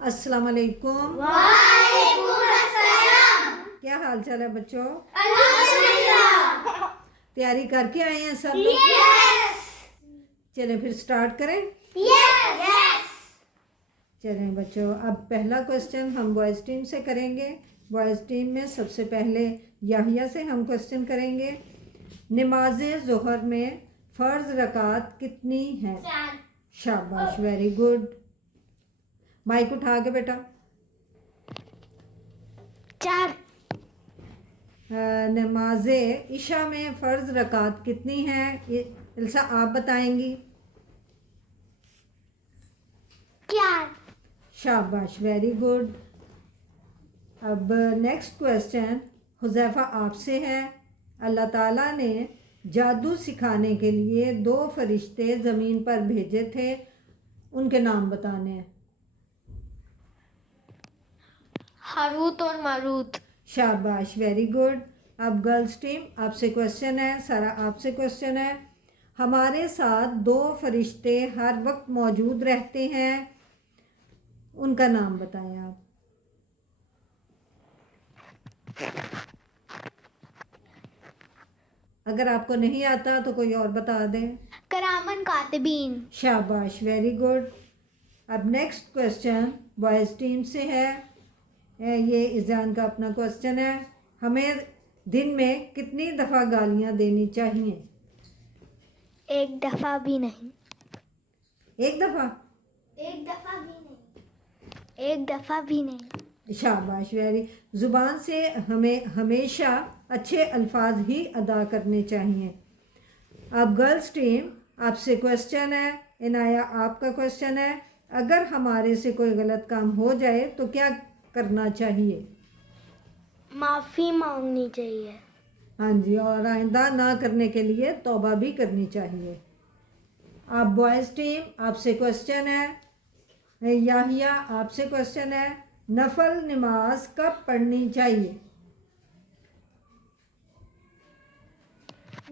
अस्सलाम वालेकुम। वालेकुम अस्सलाम। क्या हाल चाल है बच्चों? अल्हम्दुलिल्लाह। तैयारी करके आए हैं सब लोग? यस चलें फिर स्टार्ट करें। यस। चलें बच्चों, अब पहला क्वेश्चन हम बॉयज़ टीम से करेंगे। बॉयज़ टीम में सबसे पहले याहिया से हम क्वेश्चन करेंगे। नमाज ज़ोहर में फ़र्ज़ रकात कितनी है? शाबाश, वेरी गुड। माइक उठा के बेटा। 4 नमाज इशा में फ़र्ज़ रकात कितनी है? इल्सा आप बताएंगी। 4 शाबाश, वेरी गुड। अब नेक्स्ट क्वेश्चन हुज़ैफ़ा आपसे है। अल्लाह ताला ने जादू सिखाने के लिए 2 फरिश्ते ज़मीन पर भेजे थे, उनके नाम बताने हैं। हारूत और मारूत। शाबाश, वेरी गुड। अब गर्ल्स टीम आपसे क्वेश्चन है। सारा आपसे क्वेश्चन है। हमारे साथ 2 फरिश्ते हर वक्त मौजूद रहते हैं, उनका नाम बताएं आप। अगर आपको नहीं आता तो कोई और बता दें। करामन कातिबीन। शाबाश, वेरी गुड। अब नेक्स्ट क्वेश्चन बॉयज़ टीम से है। ये इज़ान का अपना क्वेश्चन है। हमें दिन में कितनी दफ़ा गालियाँ देनी चाहिए? 1 दफा भी नहीं। 1 दफ़ा? 1 दफा भी नहीं। 1 दफा भी नहीं। शाबाश, वेरी। ज़ुबान से हमें हमेशा अच्छे अल्फाज ही अदा करने चाहिए। अब गर्ल्स टीम आपसे क्वेश्चन है। इनाया आपका क्वेश्चन है, अगर हमारे से कोई गलत काम हो जाए तो क्या करना चाहिए? माफ़ी मांगनी चाहिए। हाँ जी, और आइंदा ना करने के लिए तौबा भी करनी चाहिए। अब बॉयज़ टीम आपसे क्वेश्चन है। याहिया आपसे क्वेश्चन है, नफल नमाज कब पढ़नी चाहिए?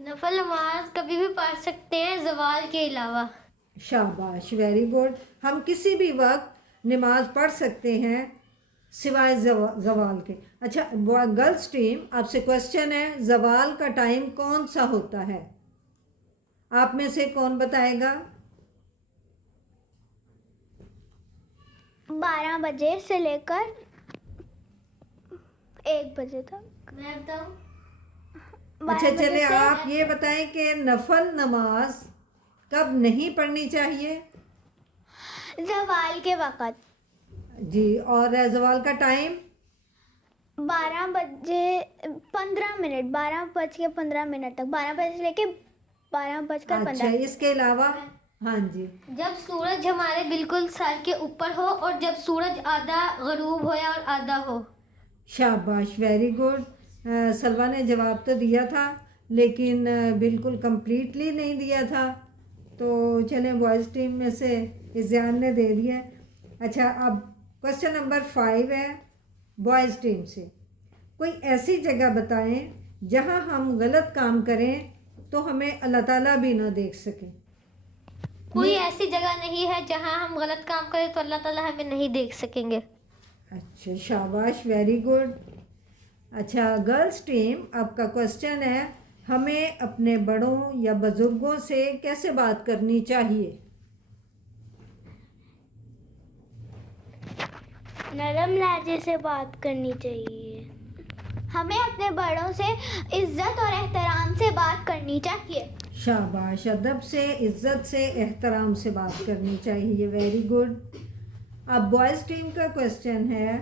नफल नमाज कभी भी पढ़ सकते हैं ज़वाल के अलावा। शाबाश, वेरी गुड। हम किसी भी वक्त नमाज पढ़ सकते हैं सिवाय ज़वाल के। अच्छा, गर्ल्स टीम आपसे क्वेश्चन है, ज़वाल का टाइम कौन सा होता है? आप में से कौन बताएगा? 12 बजे से लेकर 1 बजे तक। मैं बताऊं? अच्छा चले, आप ये बताएं कि नफल नमाज कब नहीं पढ़नी चाहिए? ज़वाल के वक़्त। जी, और ज़वाल का टाइम? 12 बजे 15 मिनट, 12 बज के 15 मिनट तक, 12 बजे से लेके 12 बजकर 15। अच्छा, इसके अलावा? हाँ जी। जब सूरज हमारे बिल्कुल सर के ऊपर हो और जब सूरज आधा गरूब हो या और आधा हो। शाबाश, वेरी गुड। सलवा ने जवाब तो दिया था लेकिन बिल्कुल कंप्लीटली नहीं दिया था, तो चलें बॉयज़ टीम में से इज़ान ने दे दिया। अच्छा, अब क्वेश्चन नंबर 5 है बॉयज़ टीम से। कोई ऐसी जगह बताएं जहां हम गलत काम करें तो हमें अल्लाह ताला भी ना देख सके। कोई ऐसी जगह नहीं है जहां हम गलत काम करें तो अल्लाह ताला हमें नहीं देख सकेंगे। अच्छा, शाबाश, वेरी गुड। अच्छा, गर्ल्स टीम आपका क्वेश्चन है, हमें अपने बड़ों या बुजुर्गों से कैसे बात करनी चाहिए? नरम लहजे से बात करनी चाहिए। हमें अपने बड़ों से इज्जत और एहतराम से बात करनी चाहिए। शाबाश, अदब से, इज्जत से, एहतराम से बात करनी चाहिए, वेरी गुड। अब बॉयज़ टीम का क्वेश्चन है,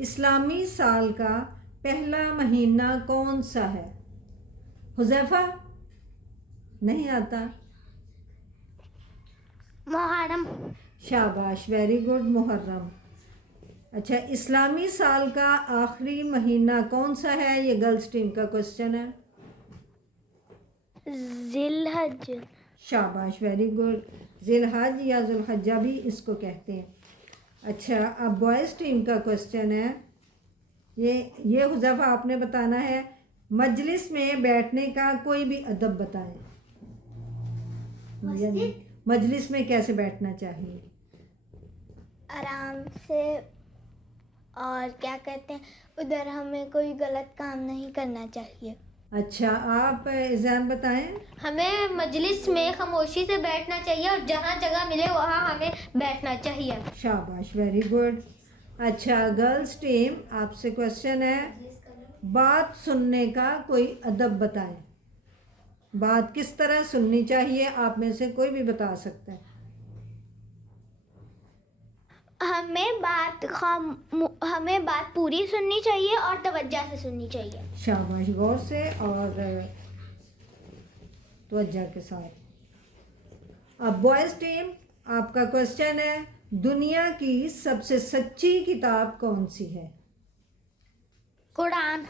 इस्लामी साल का पहला महीना कौन सा है? हुज़ैफा नहीं आता? मुहर्रम। शाबाश, वेरी गुड, मुहर्रम। अच्छा, इस्लामी साल का आखिरी महीना कौन सा है? ये गर्ल्स टीम का क्वेश्चन है। जिलहज। शाबाश, वेरी गुड। जिलहज या जुलहज्जा भी इसको कहते हैं। अच्छा, अब बॉयज़ टीम का क्वेश्चन है, ये हुज़ैफा आपने बताना है, मजलिस में बैठने का कोई भी अदब बताएं। मजलिस में कैसे बैठना चाहिए? आराम से, और क्या कहते हैं, उधर हमें कोई गलत काम नहीं करना चाहिए। अच्छा, आप इज़ान बताएं। हमें मजलिस में खामोशी से बैठना चाहिए और जहाँ जगह मिले वहाँ हमें बैठना चाहिए। शाबाश, वेरी गुड। अच्छा, गर्ल्स टीम, आपसे क्वेश्चन है, बात सुनने का कोई अदब बताएं। बात किस तरह सुननी चाहिए, आप में से कोई भी बता सकता है। हमें बात पूरी सुननी चाहिए और तवज्जो से सुननी चाहिए। शाबाश, गौर से और तवज्जो के साथ। अब बॉयज़ टीम, आपका क्वेश्चन है, दुनिया की सबसे सच्ची किताब कौन सी है? कुरान।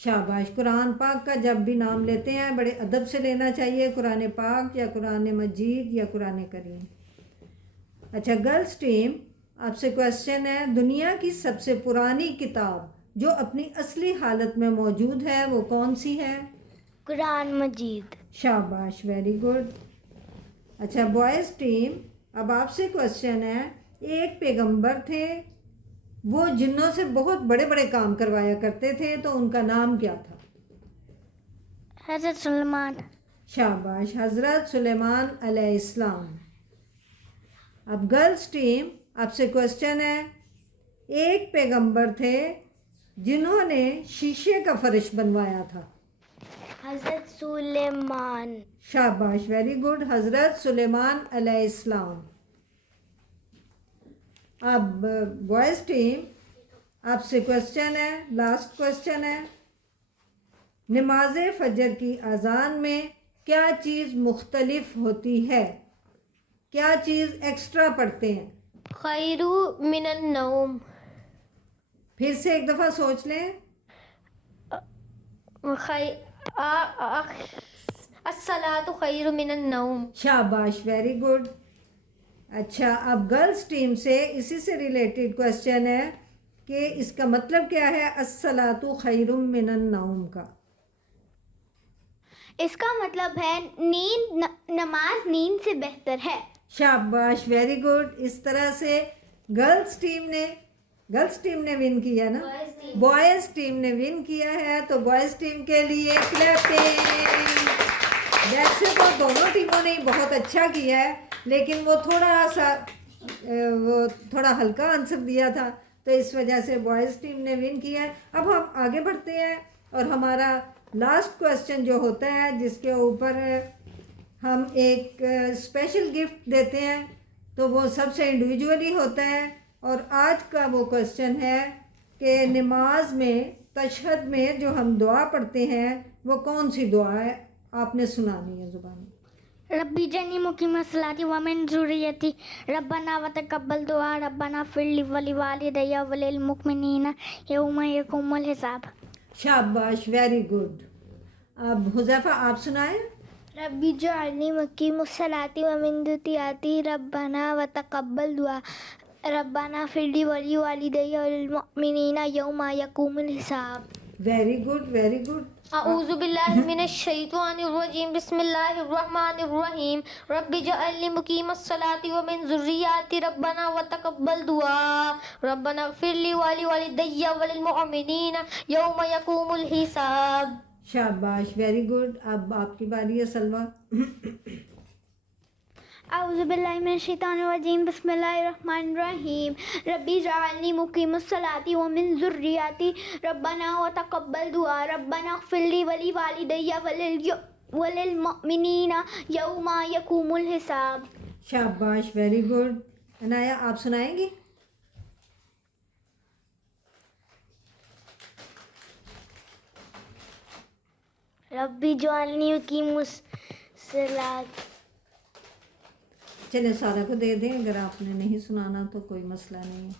शाबाश, कुरान पाक का जब भी नाम लेते हैं बड़े अदब से लेना चाहिए, कुरान पाक या कुरान मजीद या कुरान करीम। अच्छा, गर्ल्स टीम, आपसे क्वेश्चन है, दुनिया की सबसे पुरानी किताब जो अपनी असली हालत में मौजूद है वो कौन सी है? कुरान मजीद। शाबाश, वेरी गुड। अच्छा, बॉयज़ टीम, अब आपसे क्वेश्चन है, एक पैगंबर थे, वो जिन्नों से बहुत बड़े बड़े काम करवाया करते थे, तो उनका नाम क्या था? हज़रत सुलेमान। शाबाश, हज़रत सुलेमान अलैहिस्सलाम। अब गर्ल्स टीम, आपसे क्वेश्चन है, एक पैगंबर थे जिन्होंने शीशे का फर्श बनवाया था। हज़रत सुलेमान। शाबाश, वेरी गुड, हज़रत सुलेमान अलैहिस्सलाम। अब बॉयज़ टीम, आपसे क्वेश्चन है, लास्ट क्वेश्चन है, नमाज फजर की अजान में क्या चीज़ मुख्तलिफ होती है? क्या चीज़ एक्स्ट्रा पढ़ते हैं? खैरु मिनन नौम। फिर से एक दफ़ा सोच लें। अस्सलातु खैरु मिनन नौम। शाबाश, वेरी गुड। अच्छा, अब गर्ल्स टीम से इसी से रिलेटेड क्वेश्चन है कि इसका मतलब क्या है अस्सलातु खैरुम मिनन नौम का? इसका मतलब है नमाज नींद से बेहतर है। शाबाश, वेरी गुड। इस तरह से गर्ल्स टीम ने विन किया ना, बॉयज़ टीम ने विन किया है, तो बॉयज़ टीम के लिए क्लैपिंग। वैसे तो दोनों टीमों ने बहुत अच्छा किया है, लेकिन वो थोड़ा हल्का आंसर दिया था, तो इस वजह से बॉयज़ टीम ने विन किया है। अब हम आगे बढ़ते हैं और हमारा लास्ट क्वेश्चन जो होता है, जिसके ऊपर हम एक स्पेशल गिफ्ट देते हैं, तो वो सबसे इंडिविजुअली होता है। और आज का वो क्वेश्चन है कि नमाज में तशहद में जो हम दुआ पढ़ते हैं वो कौन सी दुआ है, आपने सुनानी है ज़ुबानी। रब्बी जनी मुकीम सलाती व मिन ज़ुर्रियती रब्बना व तक़ब्बल दुआ रब्बना फ़िरली वली वालिदैया वलिल मुमिनीना यौमा यक़ूमुल हिसाब। शाबाश, वेरी गुड। अब हुज़ैफ़ा आप सुनाएं। रब्बी जअलनी मुकीम सलाती व मिन ज़ुर्रियती रब्बना व तक़ब्बल दुआ रब्बना फ़िरली वली वालिदैया वलिल मुमिनीना यौमा यक़ूमुल हिसाब। Very good, very good. अऊज़ु बिल्लाहि मिनश शैतानिर रजीम। बिस्मिल्लाहिर रहमानिर रहीम। रब्बि जअलनी मुकीमस सलाति व मिन ज़ुर्रिय्यति रब्बना व तक़ब्बल दुआ रब्बना इग़फ़िरली वली वालिदैया वलिल मुमिनीना यौमा यक़ूमुल हिसाब। शाबाश, वेरी गुड। अब आपकी बारी है सलमा। अऊज़ु बिल्लाहि मिनश शैतानिर रजीम। बिस्मिल्लाहिर रहमानिर रहीम। रब्बी जअलनी मुकीमस सलाति व मिन ज़ुर्रिय्यति रब्बना व तक़ब्बल दुआ रब्बना इग़फ़िरली वली वालिदैया वलिल मुमिनीना यौमा यक़ूमुल हिसाब। शाबाश, वेरी गुड। अनाया आप सुनाएंगी। रब्बी जअलनी मुकीमस सलाति। चले सारा को दे दें, अगर आपने नहीं सुनाना तो कोई मसला नहीं है।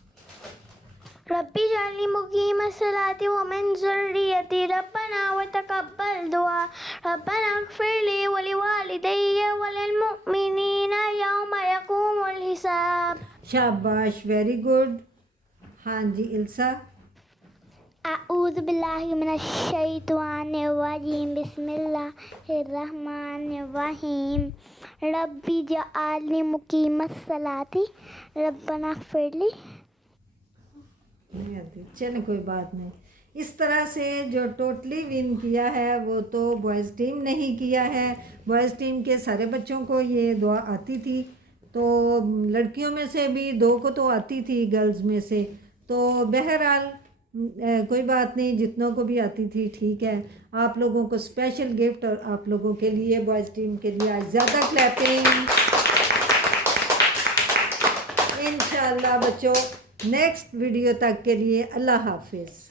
रब्बी जअलनी मुकीमस सलाति व मिन ज़ुर्रिय्यति रब्बना व तक़ब्बल दुआ रब्बना इग़फ़िरली वली वालिदैया वलिल मुमिनीना यौमा यक़ूमुल हिसाब। शाबाश, वेरी गुड। हाँ जी, इल्सा। अऊज़ु बिल्लाहि मिनश शैतानिर रजीम बिस्मिल्लाहिर्रहमानिर रहीम रब्बी जअलनी मुकीमस सलाती रब्बना फ़िरली। नहीं आती, चलो कोई बात नहीं। इस तरह से जो टोटली विन किया है वो तो बॉयज़ टीम ने ही किया है। बॉयज़ टीम के सारे बच्चों को ये दुआ आती थी, तो लड़कियों में से भी 2 को तो आती थी, गर्ल्स में से। तो बहरहाल कोई बात नहीं, जितनों को भी आती थी ठीक है। आप लोगों को स्पेशल गिफ्ट और आप लोगों के लिए, बॉयज़ टीम के लिए आज ज़्यादा क्लैपिंग। इंशाल्लाह बच्चों, नेक्स्ट वीडियो तक के लिए अल्लाह हाफिज़।